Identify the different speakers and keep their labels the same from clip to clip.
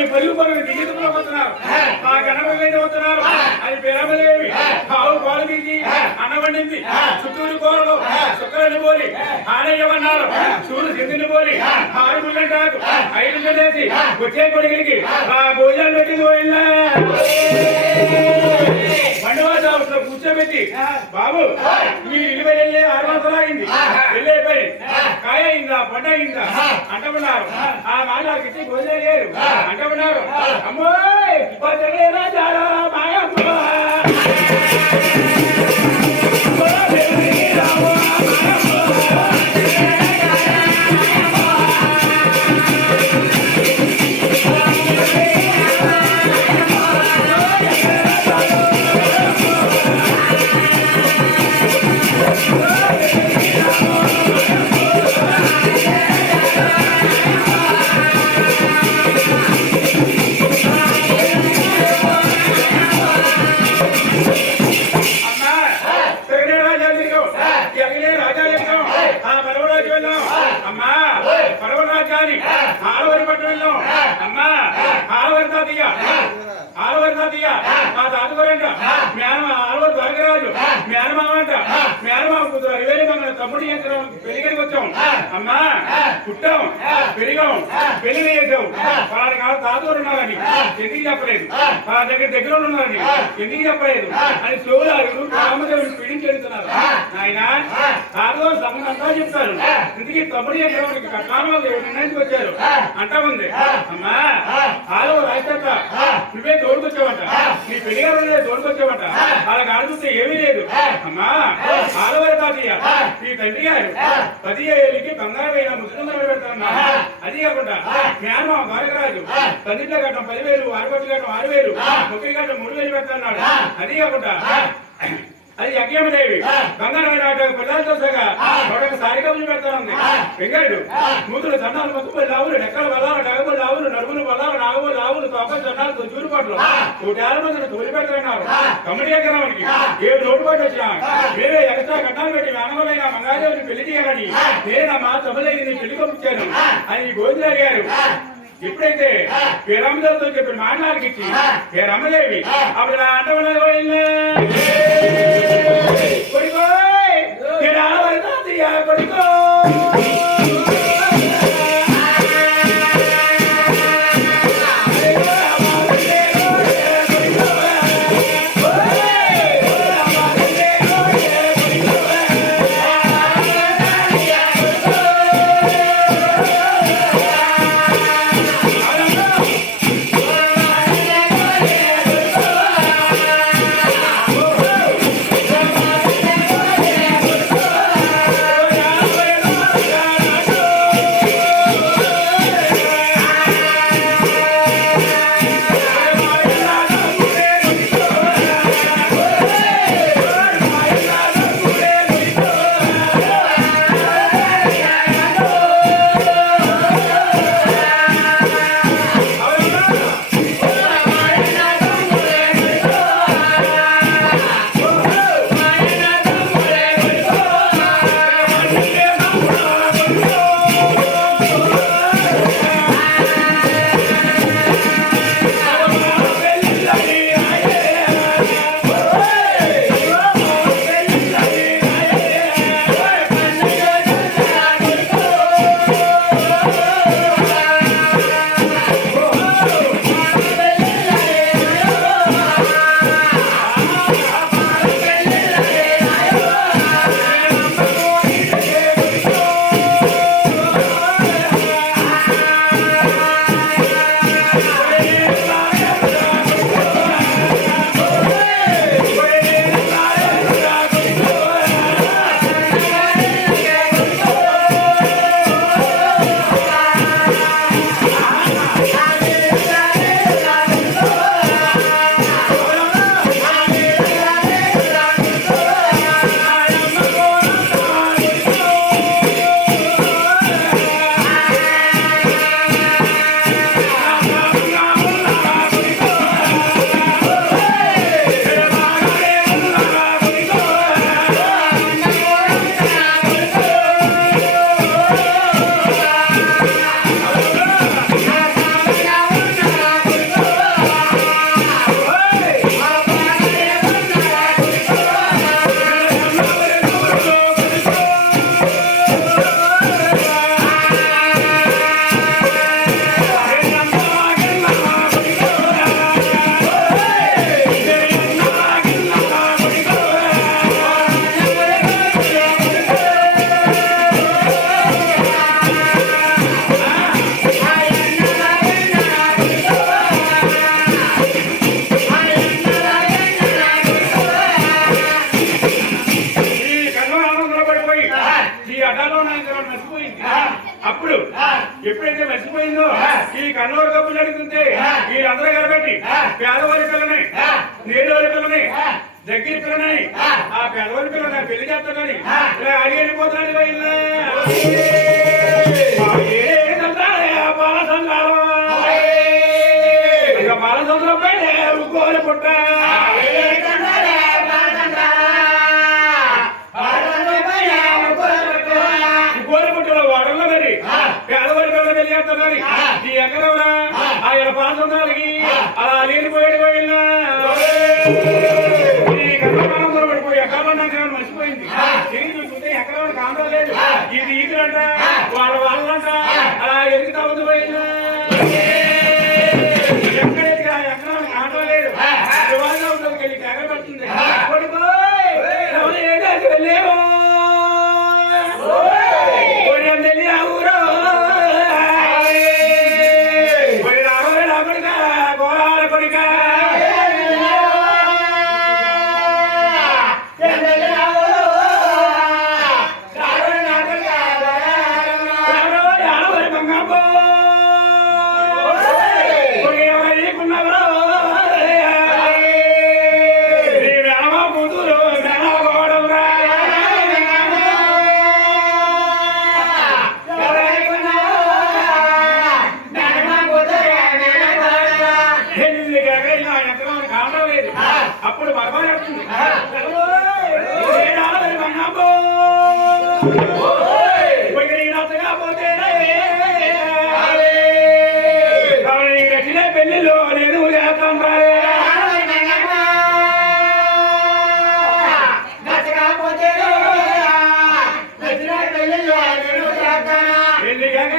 Speaker 1: మీ పొరుగు పొరుగు దిగితులు అవుతున్నారు ఆ గణపతి అవుతున్నారు అది పిరమలేవి ఆవు కోల తీసి అన్న వండింది. చుట్టూరు కోరలు శుక్రుని పోలి ఆనయ్యమన్నారు సూర్యుడు సిద్ధిని పోలి ఆరు ముళ్ళంటాకు ఐదు వచ్చే కొడుకులకి ఆ భోజనం పెట్టింది పోయిందా? కూర్చోబెట్టి బాబు మీ ఇల్లు వెళ్ళి ఆరు మాసాలు ఆగింది వెళ్ళి అయిపోయి కాయ అయిందా పంట అయిందా? అంటమన్నారు. ఆ. మాట నాకు ఇచ్చి భోజనం లేరు అమ్మోయ్ భద్రలే రాజారా మాయమ్మ అమ్మా ఆలవరి తాతయ్య ఆలవరి తాతయ్య మా తాతగారంట మేనమ ఆలవరి తాగరాజు మేనమామ అంట. మేనమామ కూతురు అరివేలి మన తమ్ముడి యంత్రం పెళ్ళికి వచ్చాం. అమ్మా పుట్టాం పెరిగాం పెళ్ళి చేసాం వాళ్ళ కాదు తాతగారు ఉన్నారని ఎందుకు చెప్పలేదు? వాళ్ళ దగ్గర దగ్గర ఉన్నారని ఎందుకు చెప్పలేదు? అని సోలారు రామదేవుని పీడించి వెళ్తున్నారు ఆయన తాతగారు అంతా చెప్తారు ఇందుకే తమ్ముడి యంత్రానికి కట్టాలో వచ్చారు? అంటా ఉంది అమ్మా ఆలో రాయితక్క నువ్వే తోడుకొచ్చావంట నీ పెళ్ళి గారు తోడుకొచ్చావంట వాళ్ళకి ఆడుతుంటే ఏమీ లేదు. అమ్మా ఆలవర తాతయ్య నీ తండ్రి గారు పది ఏళ్ళకి బంగారు అయిన ముసుగుందర పెడతాను అది కాకుండా జ్ఞానం బాలకరాజు. పన్నెండు గట్టం పదివేలు ఆరుగట్ల గట్టం ఆరు వేలు ముప్పై గట్టం మూడు వేలు పెడతాడు అది కాకుండా అది యజ్ఞమదేవి. బంగారమైన పిల్లలతో సగా ఒక సారి కబులు పెడతాను వెంకడు మూతులు చన్నాలు మొత్తం లావులు నెక్కల బల్లాలు డగబులు లావులు నడుములు బల్లాలు నాగబులు లావులు తోక చన్నాలు చూరు పట్లు నూటేళ్ళ మందిని తోలి పెడుతున్నారు కమిటీ ఎకరానికి ఏడు నోటు పట్టు వచ్చా వేరే ఎక్స్ట్రా కట్టాలు పెట్టి మేనవలైన మంగాదేవిని పెళ్ళి చేయాలని నేనమ్మా తమలేని పెళ్ళి పంపించాను. అని గోవింద్ అడిగారు. ఎప్పుడైతే పేరమ్మదేవితో చెప్పిన ఇచ్చి పేరమ్మదేవి అప్పుడు నా అంట ఎప్పుడైతే మర్చిపోయిందో ఈ కన్నోడు కప్పులు అడుగుతుంటే వీళ్ళందరూ కలబెట్టి పేదవారి పిల్లని నేడువారి పిల్లని దగ్గర పిల్లని ఆ. పేదవారి పిల్లని పెళ్ళి చేస్తానని ఇలా అడిగి వెళ్ళిపోతున్నాడు సంతానాలకి అలా లేనిపోయాడు నాకు ఏమైనా మర్చిపోయింది. తిరిగి చూస్తుంటే ఎకరం కాండం లేదు. ఇది ఈదులంట వాళ్ళ వాళ్ళంట. అలా ఎదుగు తవ్వదు పోయిందా పెళ్ళిలో నేను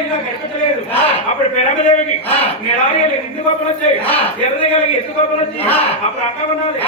Speaker 1: ఇలా కనిపించలేదు అప్పుడు పెరమదేవికి నిరాడేలు ఇంటి గొప్పలు వచ్చాయి ఎర్రది కలిగి ఎత్తు గొప్పలు వచ్చి అప్పుడు అక్క ఉన్నది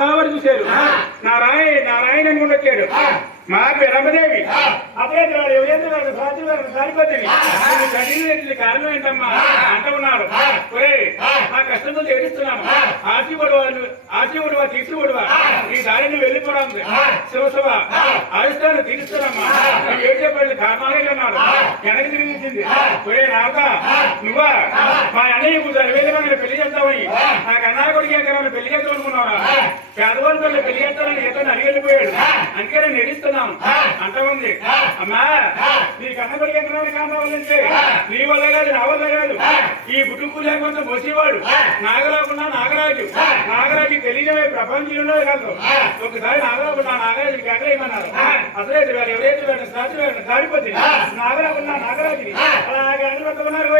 Speaker 1: కావరి చూశారు నారాయణ నారాయణ అనుకుని వచ్చాడు. మా బ్రహ్మదేవి అదే ఎవరేంద్రాడు సాధ్యవారు సారిపోతుంది కఠిన కారణం ఏంటమ్మా? అంట ఉన్నారు. ఒరే నా కష్టంతో ఏడుస్తున్నాను. ఆశీవుడు వాళ్ళు ఆశీవుడు వా తీసుకుడువా ఈ దారిని వెళ్ళిపోవడం శివశివ ఆయుష్టాన్ని తీరుస్తున్నామ్మా నువ్వు ఏడు చెప్పండి కారణాలే అన్నాడు వెనక్కి తిరిగించింది ఒరే నాక నువ్వా? మా అన్నయ్య కూర్చొని వేరే మంది పెళ్ళి చేస్తామని నాకు అన్నా కొడుకు ఎక్కడ పెళ్ళి చేద్దాం అనుకున్నావా? పేదవాళ్ళ పెళ్ళి చేస్తానని ఏదో అడిగి వెళ్ళిపోయాడు. అందుకే నేను నడుస్తున్నాను అంట ఉంది అమ్మా నీ కన్న కొడుకు ఎక్కడ కావాలంటే నీ వల్ల కాదు నా వల్ల కాదు. ఈ బుట్టుకు లేకుండా మోసేవాడు నాగరాకుండా నాగరాజు. నాగరాజు తెలియజే ప్రపంచంలో కాదు. ఒకసారి నాగరాజు నా నాగరాజు ఎగరేయమన్నారు అసలే వేరు ఎవరైతే వేరు సాటి వేరు దాడిపోతే నాగరాజు నాగరాజు అలాగే అడ్డు పెట్టుకున్నారు